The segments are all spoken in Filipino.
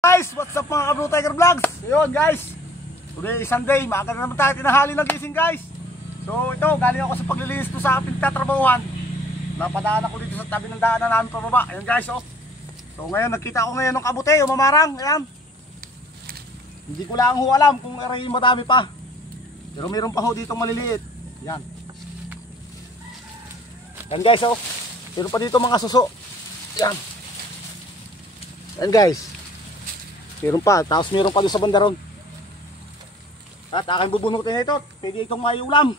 Guys, what's up mga Kabro Tiger Vlogs? Ayun guys, today is Sunday, maaga na naman tayo tinahali ng gising guys. So ito, galing ako sa paglilinis ko sa aking tatrabahuhan. Napadaan ako dito sa tabi ng daanan namin pababa. Ayun guys, oh. So ngayon, nagkita ko ngayon ng kabute, yung mamarang. Ayan. Hindi ko lang ho alam kung madami pa. Pero meron pa ho dito maliliit. Ayan. Ayan guys, oh. Meron pa dito mga suso. Ayan. Ayan guys. Meron pa, tapos meron pa doon sa banda ron. At aking bubunutin na ito. Pwede itong may ulam.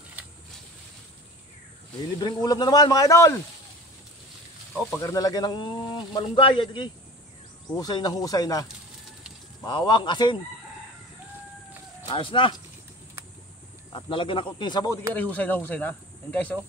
May libreng ulam na naman mga idol. Oh, pag nalagyan ng malunggay, ito husay na. Bawang, asin. Ayos na. At nalagyan ng kunting sabaw, husay na. Yan guys, oh.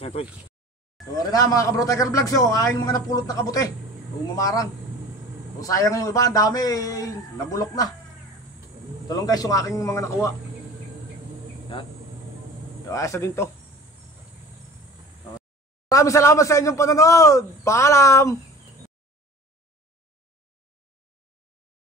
So rin na mga Kabro Tiger Vlogs, yung aking mga napulot na kabute, yung mamarang. Kung sayang yung iba, ang dami, nabulok na. Ito lang guys yung aking mga nakuha. Yan. Yung ayos din to. Maraming salamat sa inyong panonood. Paalam!